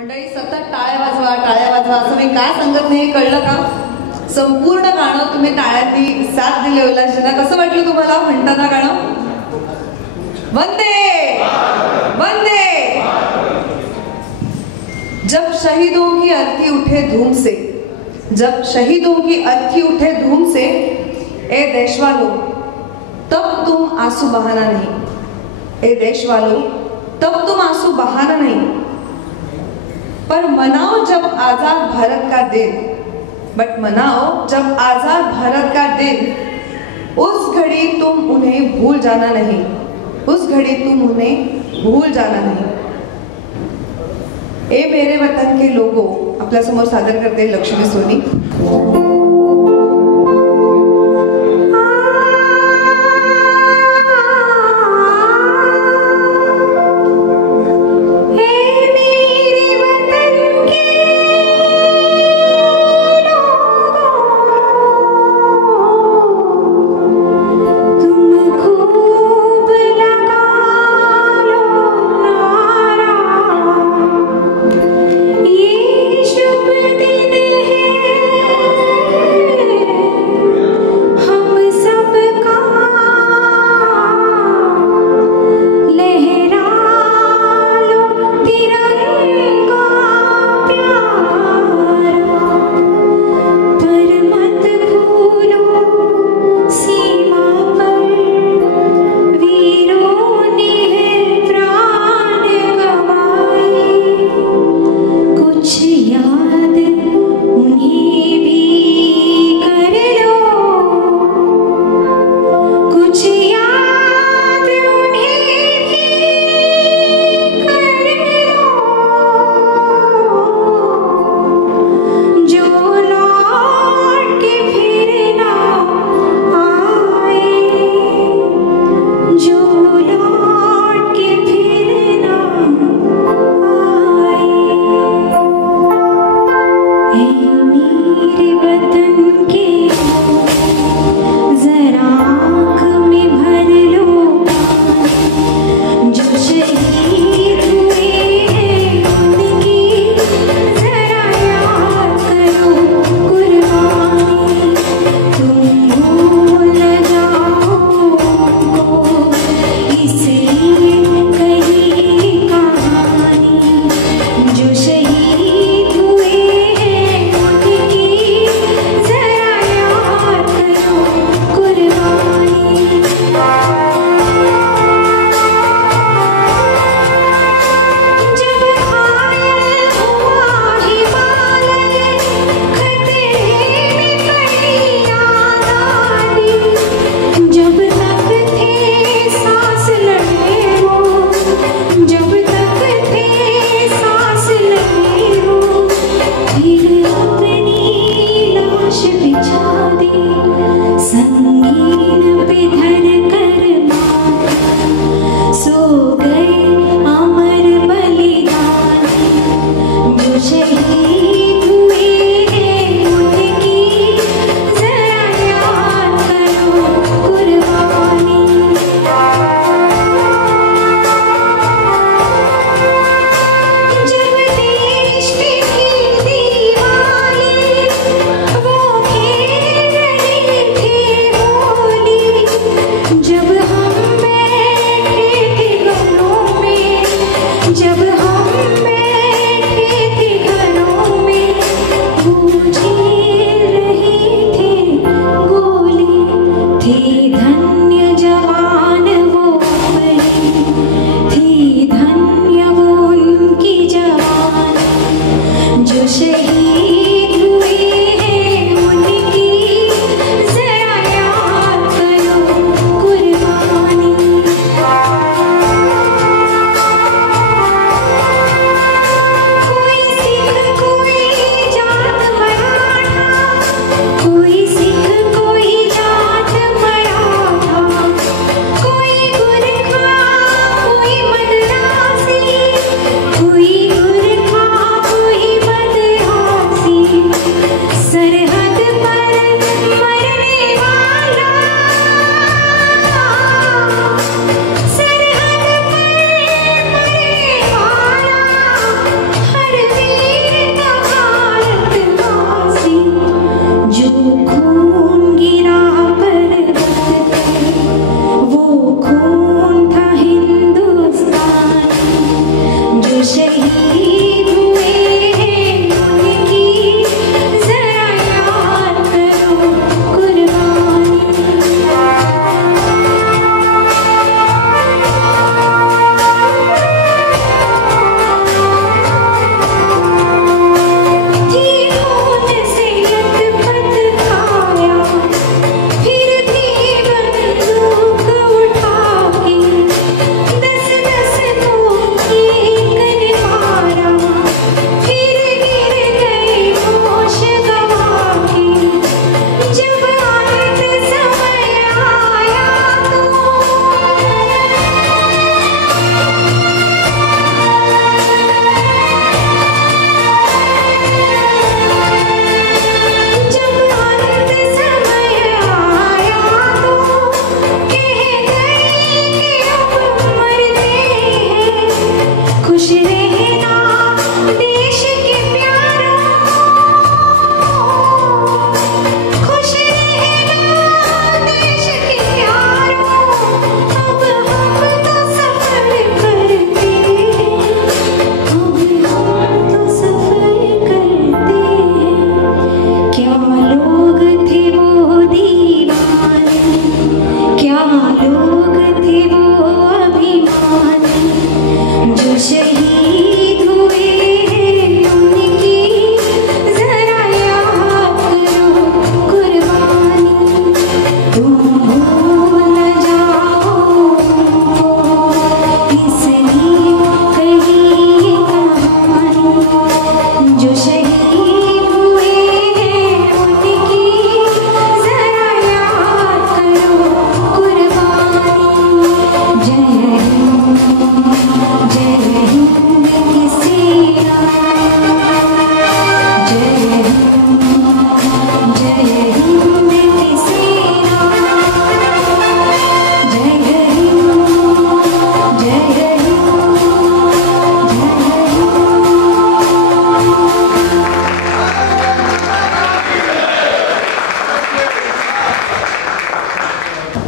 मंडळी सतत टाळ्या वाजवा असं मी काय सांगत नाही, कळलं का? संपूर्ण गाणं तुम्ही टाळ्यांनी साथ दिले ओलाजींना. कसं वाटलं तुम्हाला म्हणताना गाणं? वंदे वंदे. जब शहीदों की अर्थी उठे धूम से, जब शहीदों की अर्थी उठे धूम से, ए देश वालों तब तुम आंसू बहाना नहीं, ए देश वालों तब तुम आंसू बहाना नहीं, पर मनाओ जब आजाद भारत का दिन, बट मनाओ जब आजाद भारत का दिन, उस घड़ी तुम उन्हें भूल जाना नहीं, उस घड़ी तुम उन्हें भूल जाना नहीं. ए मेरे वतन के लोगों आपल्या समोर सादर करते लक्ष्मी सोनी.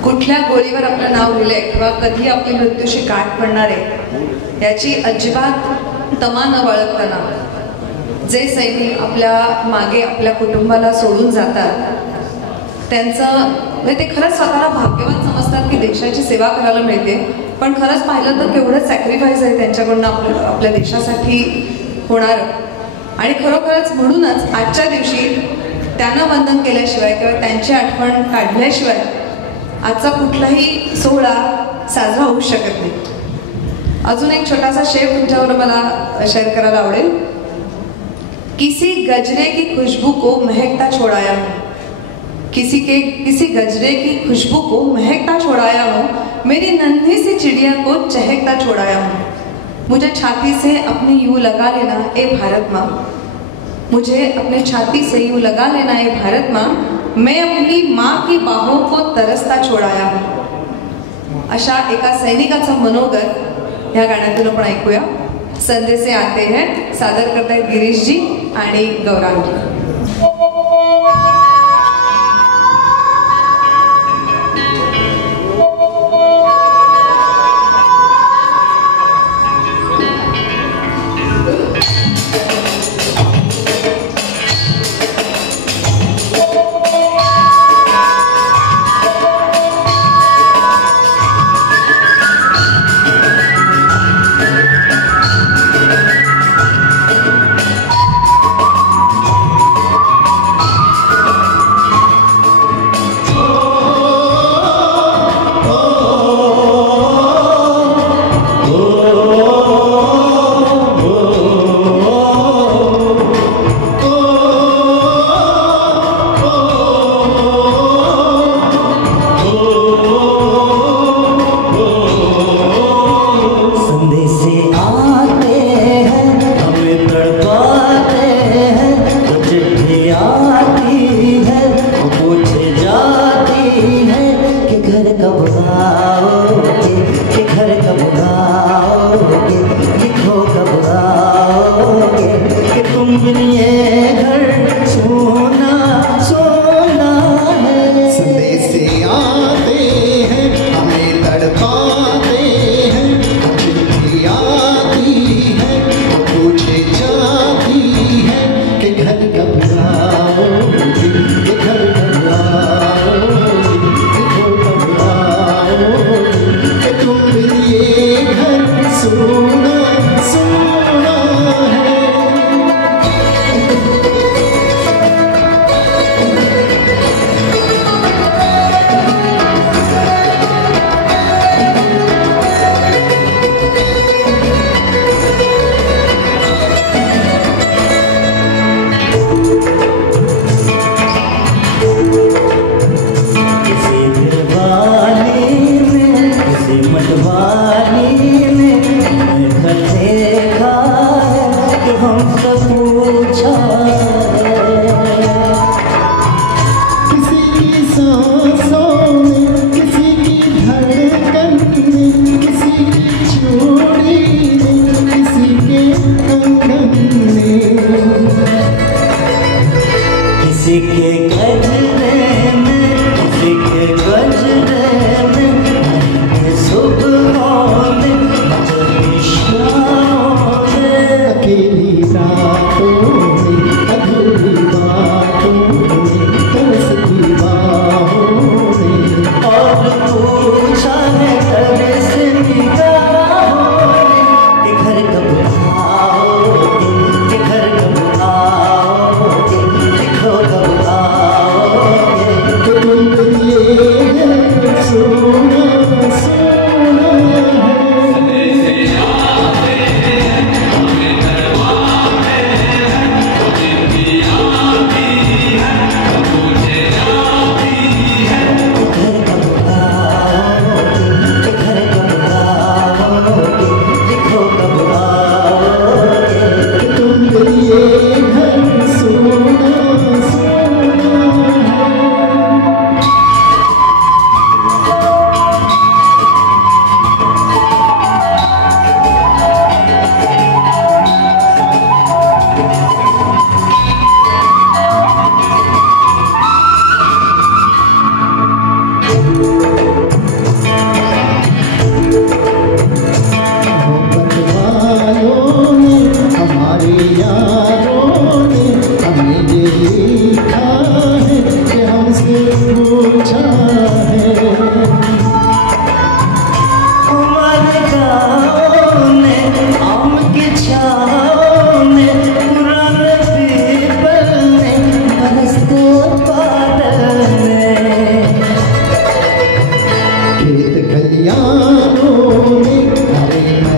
कुठल्या गोळीवर आपलं नाव लिहिलंय किंवा कधी आपली मृत्यूशी गाठ पडणार आहे याची अजिबात तमा न बाळगताना जे सैनिक आपल्या मागे आपल्या कुटुंबाला सोडून जातात त्यांचं म्हणजे ते खरंच स्वतःला भाग्यवान समजतात की देशाची सेवा करायला मिळते. पण खरंच पाहिलं तर केवढं सॅक्रिफाईस आहे त्यांच्याकडून आपल्या देशासाठी होणार. आणि खरोखरच म्हणूनच आजच्या दिवशी त्यांना वंदन केल्याशिवाय किंवा त्यांची आठवण काढल्याशिवाय आजचा कुठलाही सोहळा साजरा होऊ शकत नाही. अजून एक छोटासा शेर तुमच्यावर मला शेअर करायला आवडेल. किसी गजरे की खुशबू को महकता छोड़ाया हूँ, किसी गजरे की खुशबू को महकता छोड़ाया हूँ, मेरी नन्ही सी चिड़िया को चहकता छोड़ाया हूँ. मुझे छाती से अपनी यूं लगा लेना ए भारत माँ, मुझे अपने छाती से यूं लगा लेना ए भारत माँ, मैं अपनी माँ की बाहों को तरसता छोड़ाया हूँ. अशा एका सैनिकाचा मनोगत या गाण्यातून आपण ऐकूया. संदेश से आते हैं सादर करतायत गिरीश जी आणि गौरांग जी. हमसे पूछा किसी की सांसों में, किसी की धड़कन में, किसी की चूड़ी में, किसी के कंगन में, किसी के गजरे में, किसी के गजरे में, सुबहों में, शामों में, अकेली रातों में, अधूरी बातों में, तरसती बाहों में, और पूछा है कभी से निगाहों में कि घर कब आओगे, कि घर कब आओगे, लिखो कब आओगे, तो तुम ये सोना सोना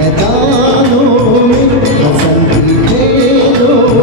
मैदानों में बसंती खेलों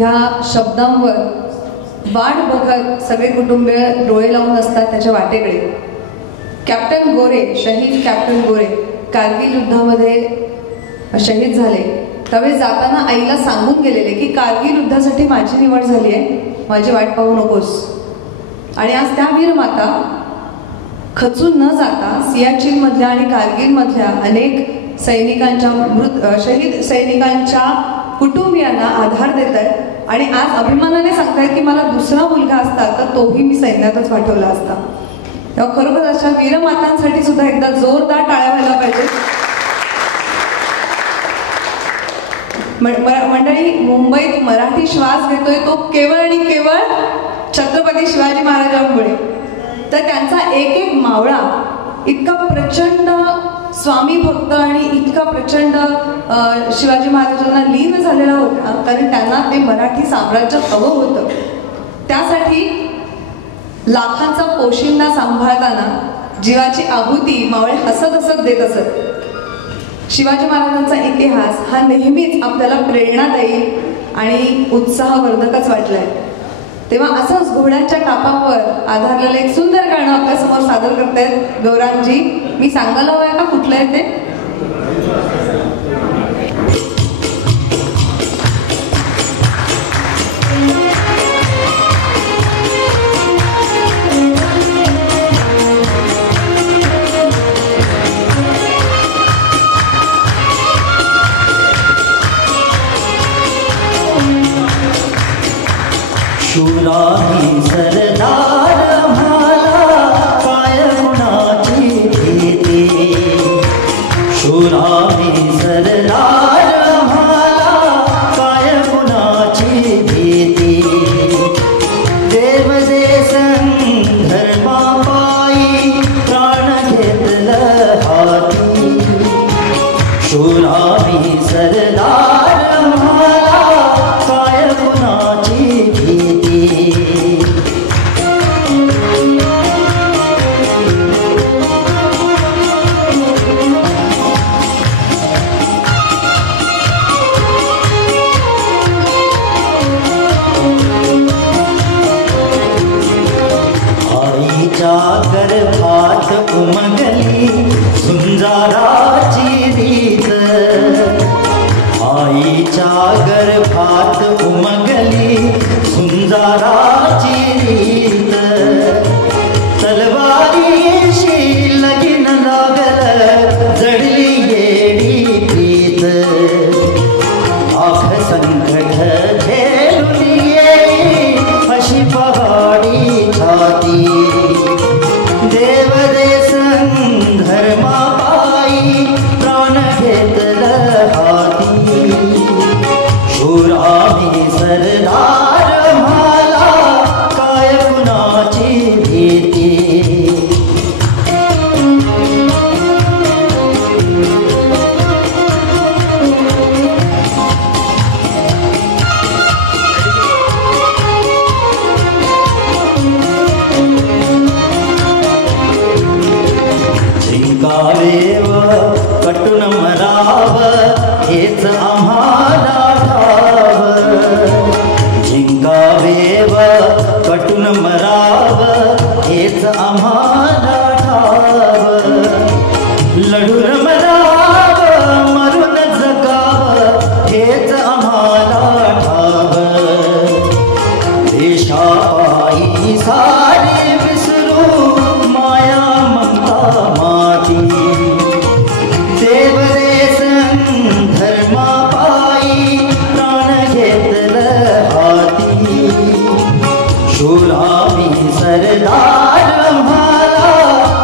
ह्या शब्दांवर वाट बघत सगळे कुटुंबीय डोळे लावून असतात त्याच्या वाटेकडे. कॅप्टन गोरे, शहीद कॅप्टन गोरे कारगिल युद्धामध्ये शहीद झाले. त्यावेळी जाताना आईला सांगून गेलेले की कारगिल युद्धासाठी माझी निवड झाली आहे, माझी वाट पाहू नकोस. आणि आज त्या वीर माता खचून न जाता सियाचीनमधल्या आणि कारगिलमधल्या अनेक सैनिकांच्या शहीद सैनिकांच्या कुटुंबियांना आधार देत आहेत. आणि आज अभिमानाने सांगतायत की मला दुसरा मुलगा असता तर तोही मी सैन्यातच पाठवला असता. तेव्हा खरोखर अशा वीरमातांसाठी सुद्धा एकदा जोरदार टाळ्या व्हायला पाहिजे. मंडळी, मुंबईत मराठी श्वास घेतोय तो केवळ आणि केवळ छत्रपती शिवाजी महाराजांमुळे. तर त्यांचा एक एक मावळा इतका प्रचंड स्वामी भक्त आणि इतका प्रचंड शिवाजी महाराजांना लीन झालेला होता, कारण त्यांना ते मराठी साम्राज्य हवं होतं. त्यासाठी लाखांचा पोशिंदा सांभाळताना जीवाची आहुती मावळे हसत हसत देत असत. शिवाजी महाराजांचा इतिहास हा नेहमीच आपल्याला प्रेरणादायी आणि उत्साहवर्धकच वाटलाय. तेव्हा असंच घोड्यांच्या टापांवर आधारलेलं एक सुंदर गाणं आपल्यासमोर सादर करतायत गौरांगजी. मी सांगायला हवंय का कुठलं आहे ते? शूराही सरदार म्हाला काय कुणाची भीती. शूराही सरदार म्हाला काय कुणाची भीती. देव देसन धर्मापायी प्राण घेतलं हाती. शूराही सरदार म्हाला काय कुणाची भीती. आईच्या गर्भात उमगली सुंजाराची रीत. आईच्या गर्भात उमगली सुंजाराची रीत. तलवारीशी लगीन लागल जडली येडी प्रीत. आख संकट झेलून येई अशी पहाडी छाती. देव देसन धर्मापायी प्राण घेतलं हाती. शूराही सरदार म्हाला काय कुणाची भीती. जिंकावेव कटून मराव हेच आम्हाला ठाव. जिंकावेव कटून मराव हेच आम्हाला ठाव. लढून मराव मरून जगाव हेच आम्हाला ठाव. देशापायी सारे विसरू माया ममता माती. देव देसन धर्मापायी प्राण घेतलं हाती. शूराही सरदार म्हाला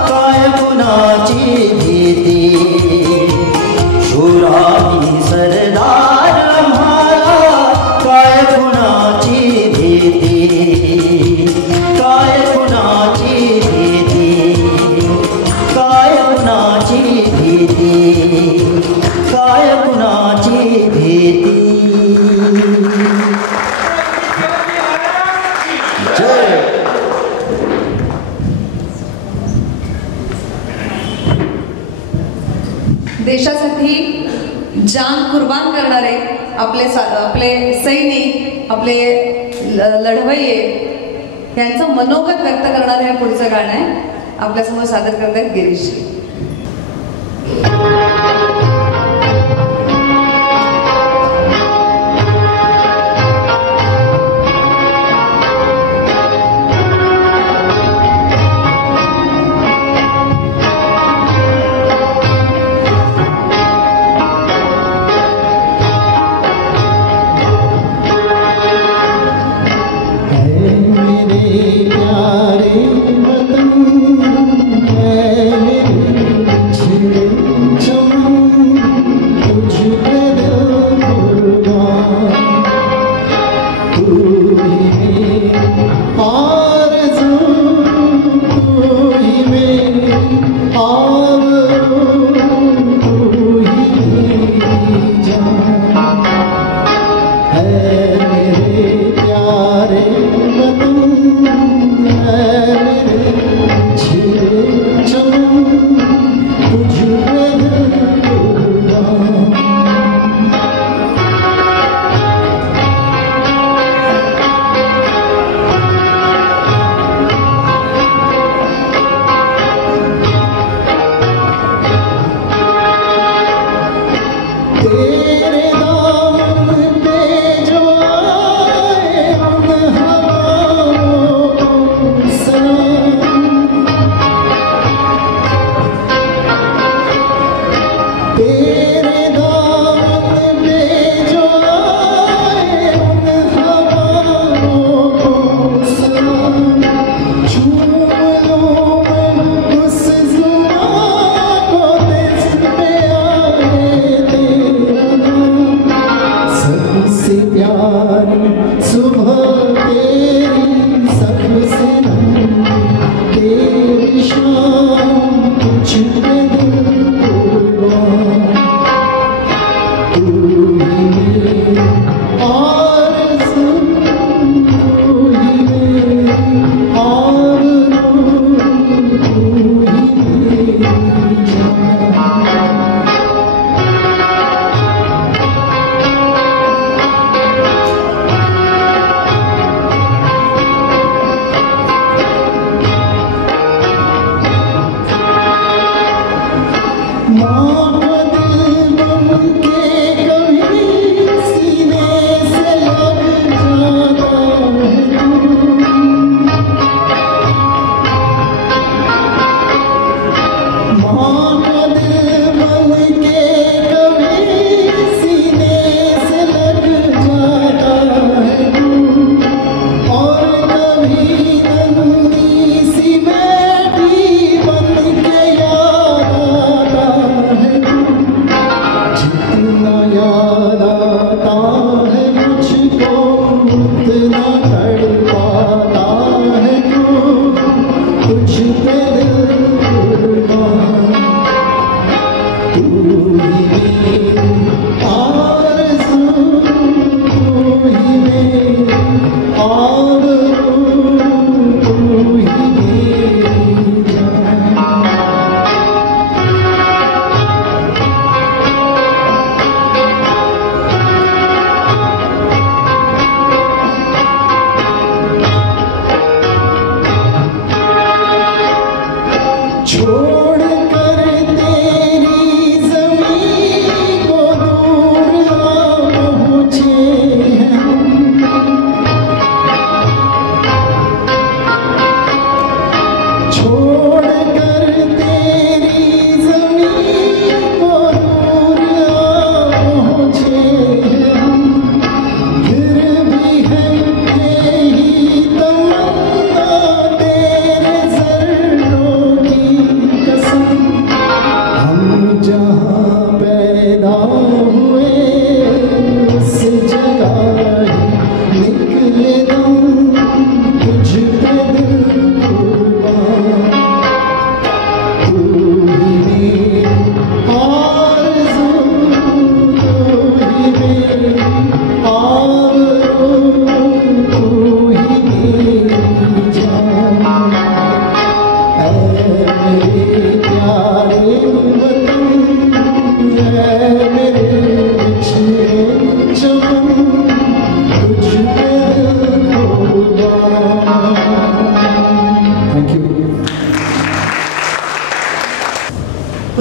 काय कुणाची भीती. शूराही सरदार म्हाला काय कुणाची भीती. काय कुणाची भीती. काय कुणाची भीती. काय कुणाची भीती. जय. देशासाठी जान कुर्बान करणारे आपले सैनिक, आपले लढवय्ये यांचं मनोगत व्यक्त करणारं हे पुढचं गाणं आहे. आपल्यासमोर सादर करत आहेत गिरीश. मेरे प्यारे वतन, मेरे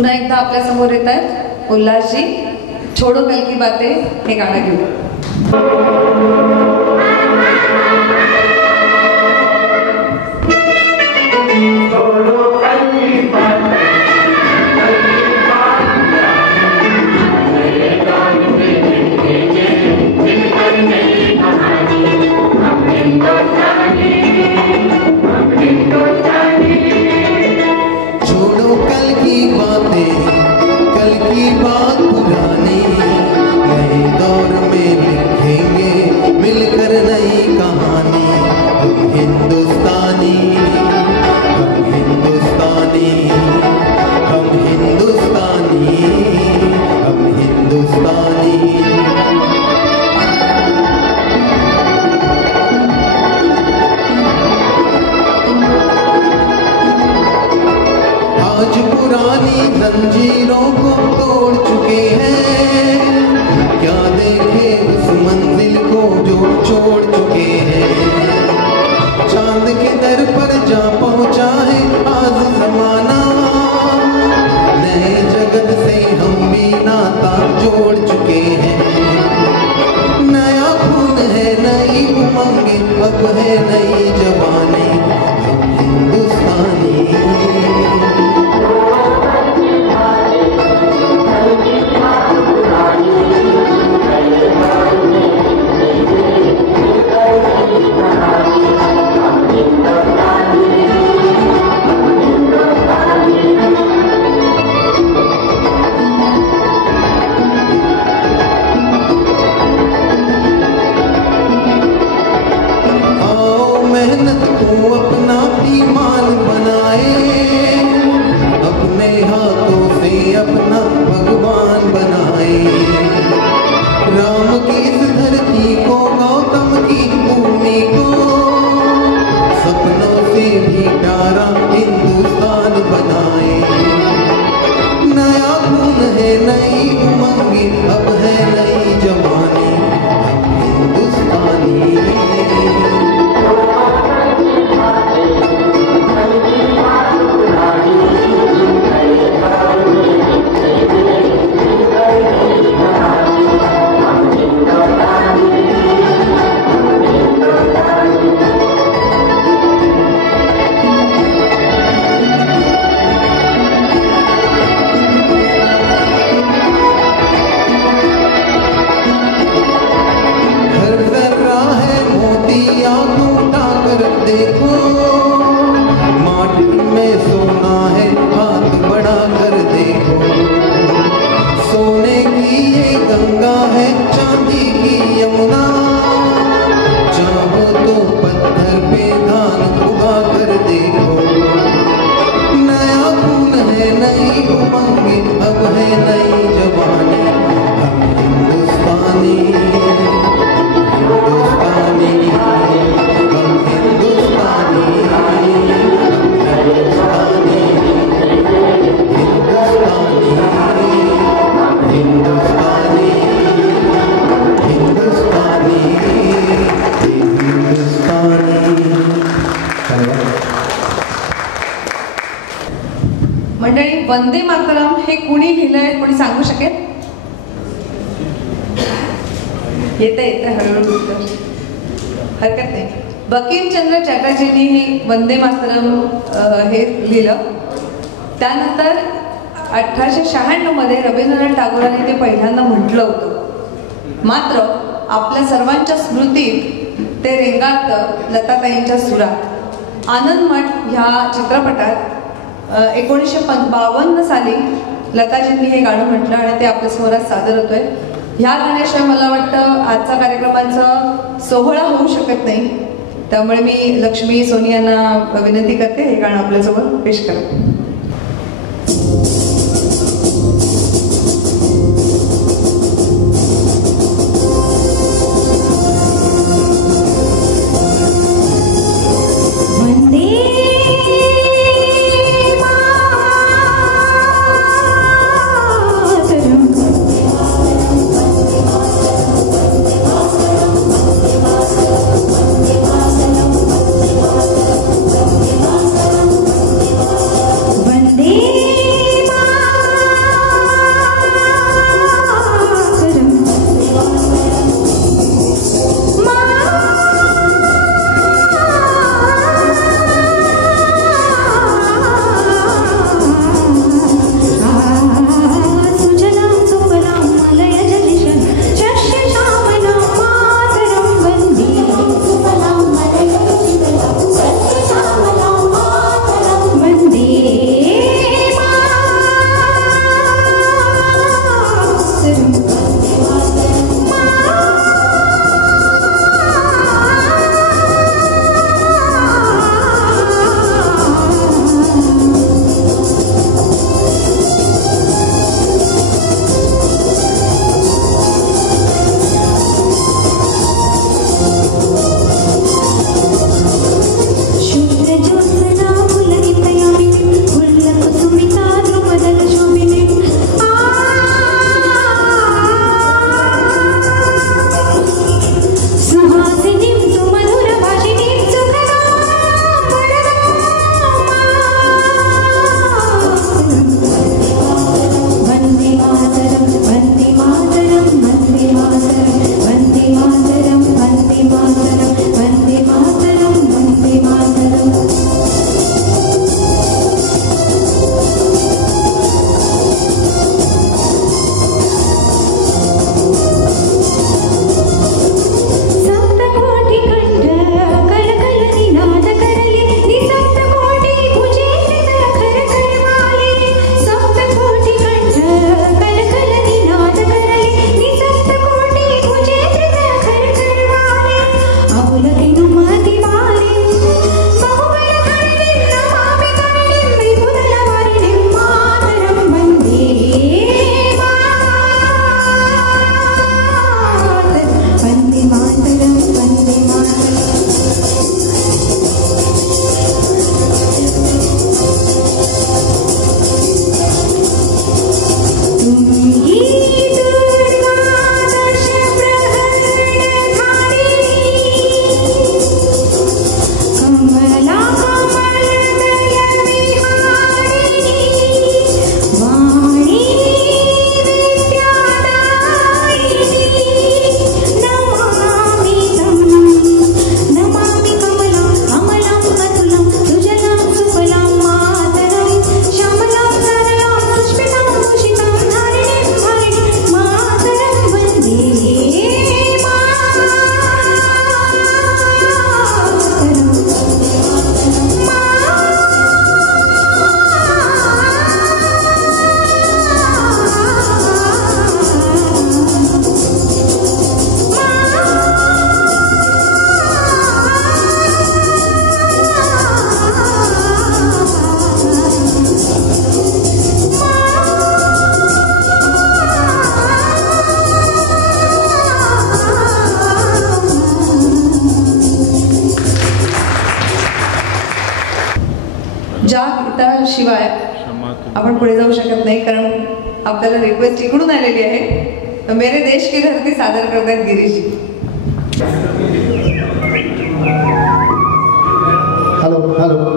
पुन्हा एकदा आपल्या समोर येत आहेत उल्हासजी. छोडो कल की बातें हे गाणं घेऊ. छोड़ो कल की बातें, कल की बात पुरानी, नए दौर में लिखेंगे मिलकर नई कहानी. हम हिंदुस्तानी, हम हिंदुस्तानी, हम हिंदुस्तानी, हम हिंदुस्तानी. आज पुरानी जंजीरों को तोड़ चुके हैं, क्या देखे उस मंजिल को जो छोड़ चुके हैं. चांद के दर पर जा पहुंचा है आज जमाना, नए जगत से हम भी नाता जोड़ चुके हैं. नया खून है, नई उमंगे, अब है नई जवानी. हम हिंदुस्तानी. मेहनत को अपना ईमान बनाए, अपने हाथों से अपना भगवान बनाए. राम की इस धरती को, गौतम की भूमि को, सपनों से भी प्यारा हिंदुस्तान बनाए. नया खून है, नई उमंगे, अब है नई जवानी. हम हिंदुस्तानी. देखो माटी में सोना है, हाथ बढ़ा कर देखो. सोने की ये गंगा है, चांदी की यमुना, चाहो तो पत्थर पे धान उगा कर देखो. नया खून है, नई उमंगे, अब है नई जवानी. हम हिंदुस्तानी, हिंदुस्तानी, हम हिंदुस्तानी, हिंदुस्तानी, हिंदुस्तानी, हिंदुस्तानी, हिंदुस्तानी, हिंदुस्तानी. मंडळी, वंदे मातरम हे कुणी लिहिलंय, कोणी सांगू शकेल? येतं हळूहळू उत्तर, हरकत नाही. बंकिमचंद्र चॅटर्जींनी हे वंदे मातरम हे लिहिलं. त्यानंतर 1896 मध्ये रवींद्रनाथ टागोरांनी ते पहिल्यांदा म्हटलं होतं. मात्र आपल्या सर्वांच्या स्मृतीत ते रेंगाळतं लताताईंच्या सुरात. आनंदमठ ह्या चित्रपटात 1952 साली लताजींनी हे गाणं म्हटलं आणि ते आपल्या समोरात सादर होतोय. ह्या गाण्याशिवाय मला वाटतं आजचा कार्यक्रमाचा सोहळा होऊ शकत नाही. त्यामुळे मी लक्ष्मी सोनी यांना विनंती करते हे गाणं आपल्यासोबत पेश करा. वंदे ज्या गीताशिवाय आपण पुढे जाऊ शकत नाही, कारण आपल्याला रिक्वेस्ट इकडून आलेली आहे. मेरे देश की धरती सादर करतात गिरीश. Hello hello.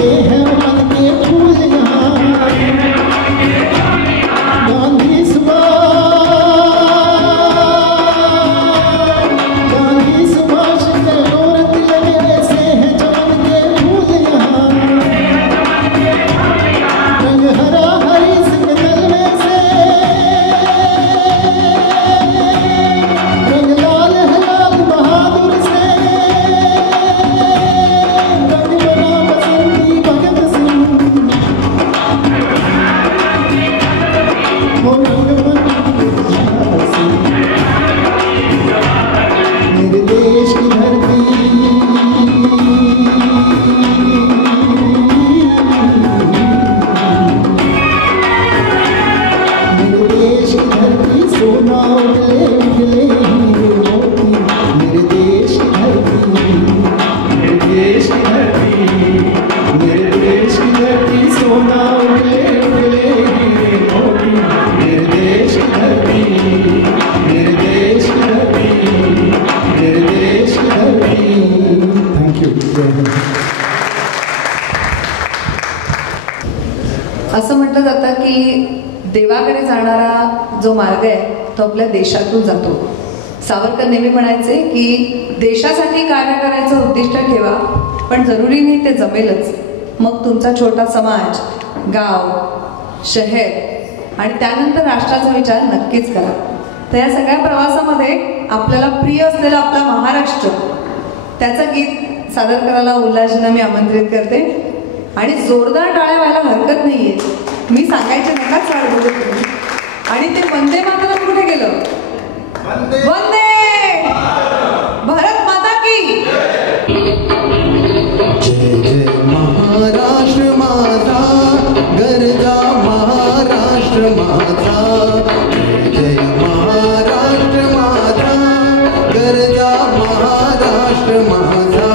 चुके हैं मन के फूल यहाँ गांधी सुभाष के और तिलक ऐसे हैं चमन के फूल यहाँ रंग हरा हरी सिंह दल में से रंग लाल है लाल बहादुर से रंग बना बसंती भगत सिंह वो रंग बना मेरे देश की धरती मेरे देश की धरती सोना उगले उगले हीरे मोती मेरे देश की धरती मेरे देश की धरती मेरे देश की धरती सोना उगले उगले हीरे मोती मेरे देश की धरती मेरे देश की धरती मेरे देश की धरती थैंक यू असं म्हटलं जातं की देवाकडे जाणारा जो मार्ग आहे तो आपल्या देशातून जातो. सावरकर नेहमी म्हणायचे की देशासाठी कार्य करायचं उद्दिष्ट ठेवा, पण जरुरी नाही ते जमेलच. मग तुमचा छोटा समाज, गाव, शहर आणि त्यानंतर राष्ट्राचा विचार नक्कीच करा. तर या सगळ्या प्रवासामध्ये आपल्याला प्रिय असलेला आपला महाराष्ट्र, त्याचं गीत सादर करायला उल्हासजींना मी आमंत्रित करते. आणि जोरदार टाळ्या व्हायला हरकत नाहीये, मी सांगायचे नकाच वाढ बघत तुम्ही. आणि ते वंदे मातरम कुठे गेलं? वंदे भारत माता की जय जय महाराष्ट्र माझा गरजा महाराष्ट्र माझा जय जय महाराष्ट्र माझा गरजा महाराष्ट्र माझा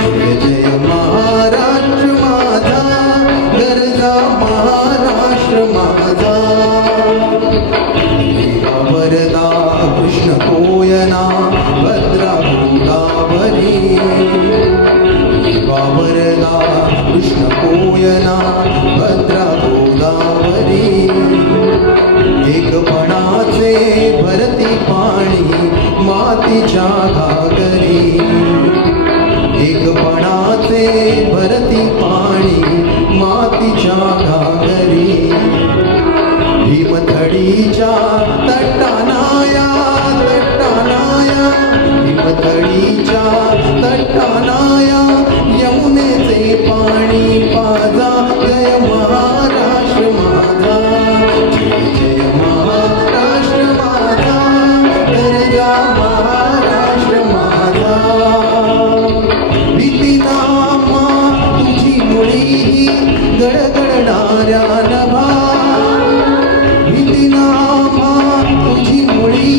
जय जय महाराष्ट्र माझा गरजा महाराष्ट्र माझा वरदा कृष्ण कोयना भद्रा गोदावरी वरदा कृष्ण कोयना भद्रा गोदावरी एकपणाचे भरती पाणी मातीच्या घागरी एकपणाचे भरती पाणी मातीच्या घागरी भीमथडीच्या तट्टानाया तट्टानाया भीमथडीच्या तट्टानाया यमुनेचे पाणी पाजा जय महाराष्ट्र माझा जय जय महाराष्ट्र माझा गरजा महाराष्ट्र माझा भीतीनामा तुझी मुळी गडगडणाऱ्या नभा भीतीनामा तुझी मुळी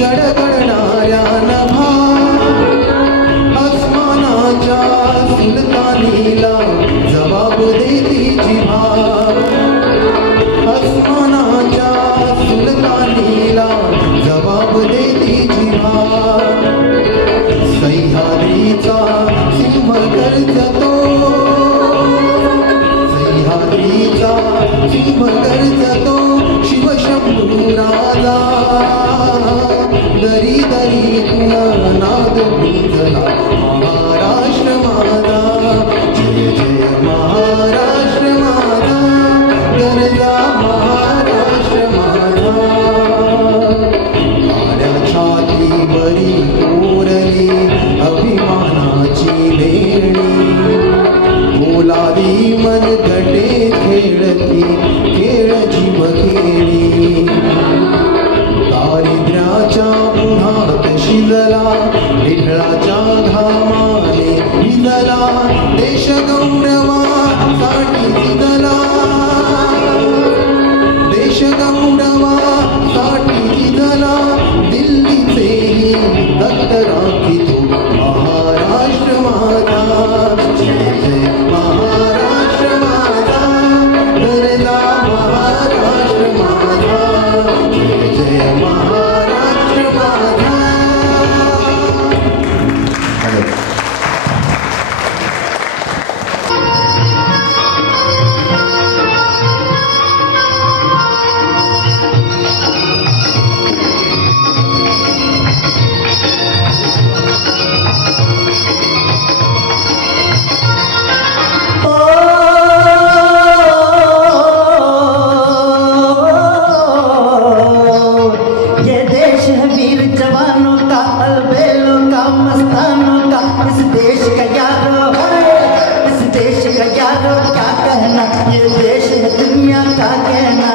गडगडणाऱ्या नभा आसमानाच्या सुलतानीला जबाब देती जिव्हा आसमानाच्या सुलतानीला जबाब देती जिव्हा सह्याद्रीचा सिंह गर्जतो सह्याद्रीचा सिंह गर्जतो शिवशंभू राजा दरी दरीतून नाद गुंजला महाराष्ट्र माझा जय जय महाराष्ट्र माझा गरजा महाराष्ट्र माझा काळ्या छातीवरी कोरली अभिमानाची लेणी बोलादी मनगटे खेळती खेळ जीव खेळी दारिद्र्याच्या उन्हात शिजला ढिकळाच्या घामाने भिजला देश गौरवासाठी झिजला देश गौरवासाठी झिजला दिल्लीचेही दत्त राखितो महाराष्ट्र माझा जय जय महाराष्ट्र माझा यारो क्या कहना, ये देश है दुनिया का कहना।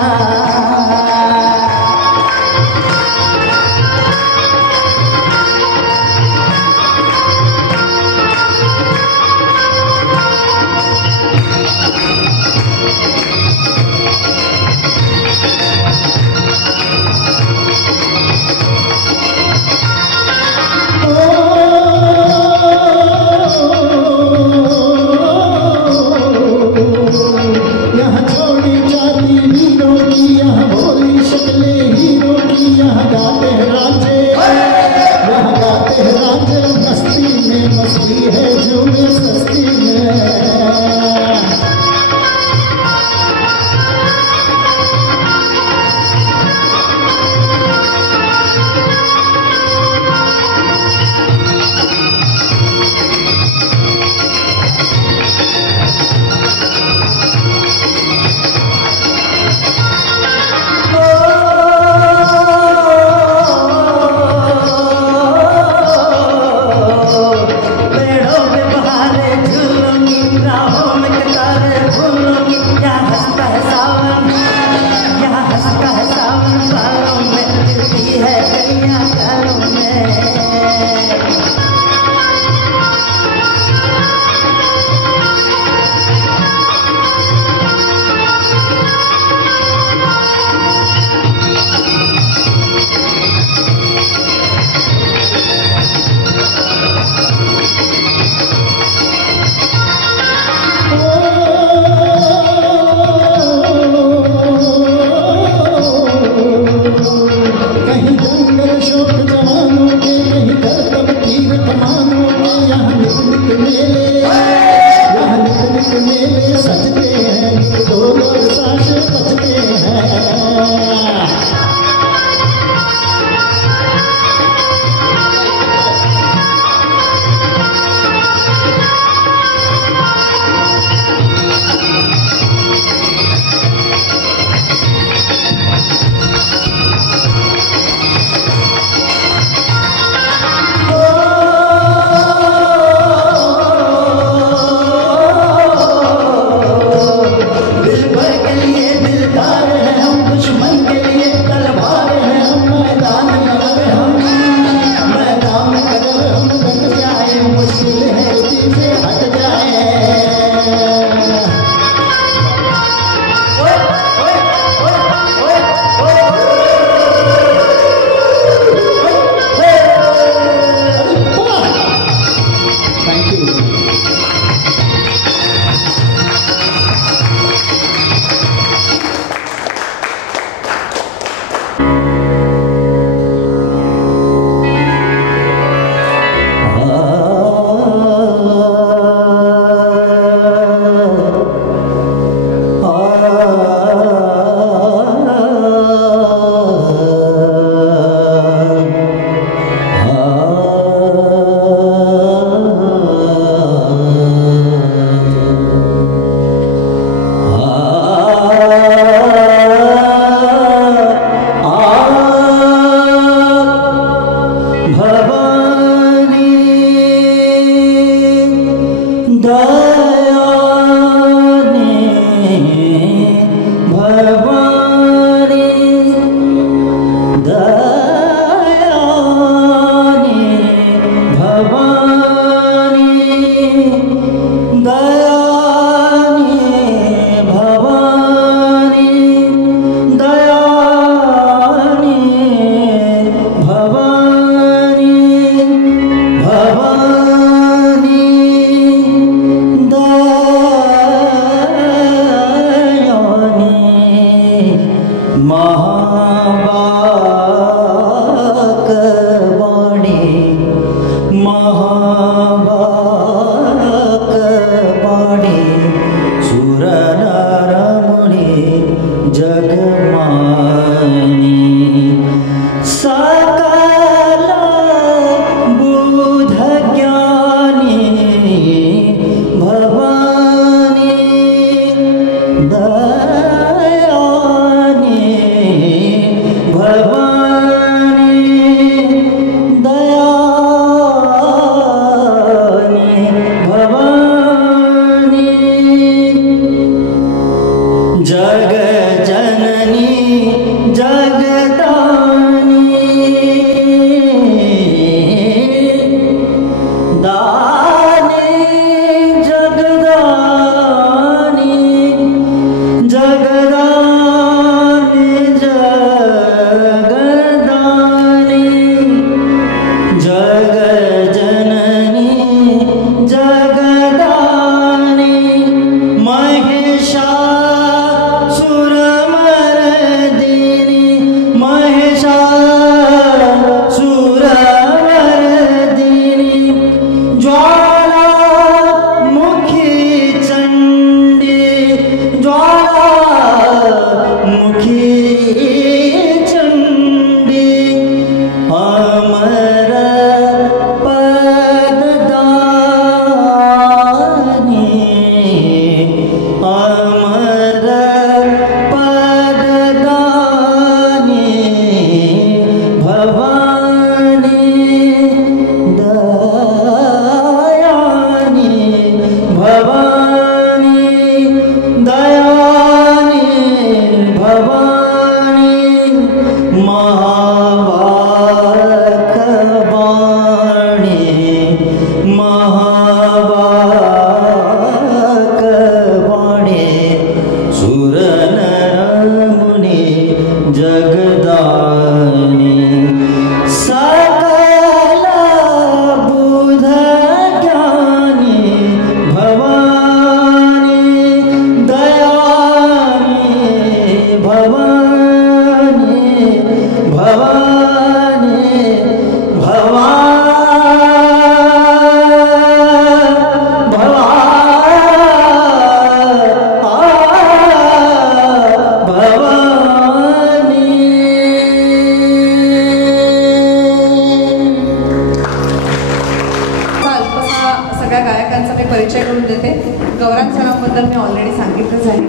सर्वांबद्दल मी ऑलरेडी सांगितलंच आहे.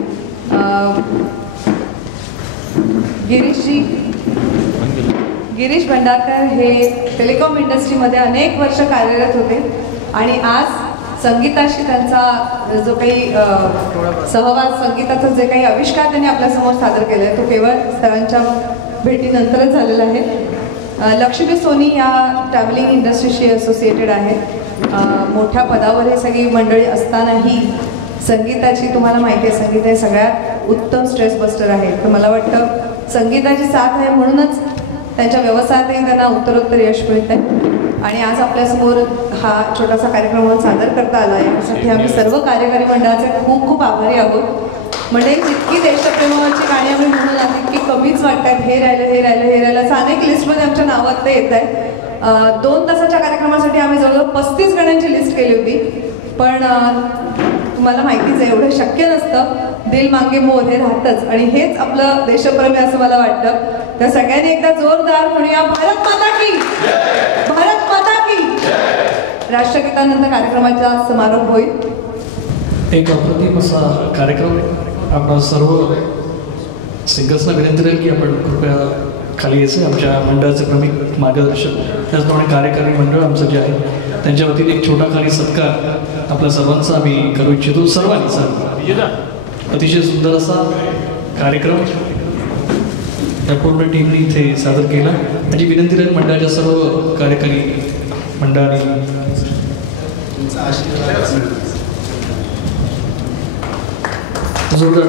गिरीश भंडारकर हे टेलिकॉम इंडस्ट्रीमध्ये अनेक वर्ष कार्यरत होते आणि आज संगीताशी त्यांचा जो काही सहवास, संगीताचं जे काही आविष्कार त्यांनी आपल्यासमोर सादर केलं आहे तो केवळ सरांच्या भेटीनंतरच झालेला आहे. लक्ष्मी सोनी या ट्रॅव्हलिंग इंडस्ट्रीशी असोसिएटेड आहे. मोठ्या पदावर हे सगळी मंडळी असतानाही संगीताची, तुम्हाला माहिती आहे, संगीत हे सगळ्यात उत्तम स्ट्रेस बस्टर आहे. तर मला वाटतं संगीताची साथ आहे म्हणूनच त्यांच्या व्यवसायातही त्यांना उत्तरोत्तर यश मिळत आहे. आणि आज आपल्यासमोर हा छोटासा कार्यक्रम म्हणून सादर करता आला आहे. यासाठी आम्ही सर्व कार्यकारी मंडळाचे खूप खूप आभारी आहोत. म्हणजे जितकी देशप्रेमावरची गाणी आम्ही म्हणून आहोत तितकी कमीच वाटतात. हे राहिलं असं अनेक लिस्टमध्ये आमच्या नावात ते येत आहे. 2 तासाच्या कार्यक्रमासाठी आम्ही जवळजवळ 35 गाण्यांची लिस्ट केली होती. पण तुम्हाला माहितीच आहे एवढं शक्य नसतं. दिल मागे मोह हे राहतच आणि हेच आपलं देशप्रेम आहे असं मला वाटतं. तर सगळ्यांनी एकदा जोरदार म्हणूया, भारत माता की, भारत माता की. राष्ट्रगीतानंतर कार्यक्रमाचा समारोप होईल. एक अप्रतिम असा कार्यक्रम आहे. आपण सर्व सिंगर्सना विनंती राहील की आपण कृपया खाली यायचं. आमच्या मंडळाचे प्रमुख मार्गदर्शक, त्याचप्रमाणे कार्यकारी मंडळ आमचं जे आहे त्यांच्या वतीने एक छोटा खाली सत्कार आपल्या सर्वांचा आम्ही करू इच्छितो. सर्वांनी अतिशय सुंदर असा कार्यक्रम या पूर्ण टीमने इथे सादर केला. माझी विनंती राहील मंडळाच्या सर्व कार्यकारी मंडळाने जोरदार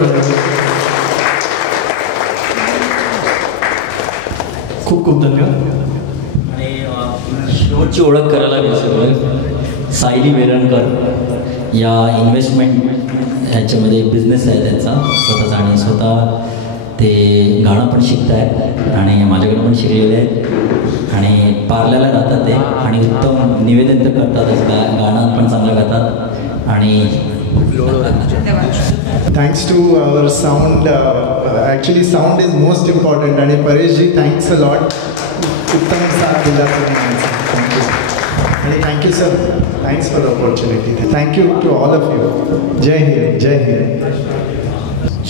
खूप खूप धन्यवाद. आणि शेवटची ओळख करायला विसरलो. सायली वेरणकर या इन्व्हेस्टमेंट ह्याच्यामध्ये बिझनेस आहे त्यांचा स्वतःचा आणि स्वतः ते गाणं पण शिकत आहेत आणि माझ्याकडं पण शिकलेले आहेत आणि पार्ल्याला जातात ते आणि उत्तम निवेदन तर करतातच, गाणं पण चांगलं गातात. आणि Thanks to our sound. Actually, sound is most important. And Paresh ji, thanks a lot. Uttam saath dila तुम्ही. Thank you. And thank you, sir. Thanks for the opportunity. Thank you to all of you. Jai Hind, Jai Hind.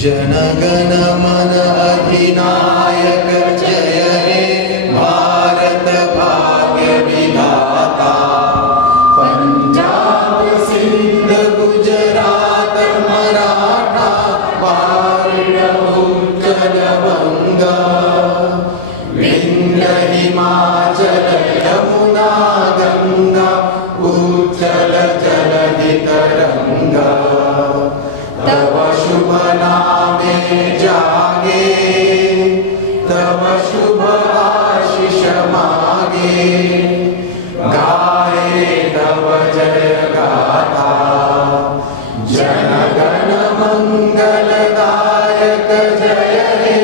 जनगण मन अधिनायक जय हे भारत भाग्य विधाता. पंजाब सिंध गुजरात मराठा वारणा उत्कल बंगा. विंध्य हिमाचल यमुना गंगा उच्चल जलधि तरंगा. तव शुभ नामे जागे, तव शुभ आशीष मागे. गाए तव जय गाथा, जन गण मंगलदायक जय हे.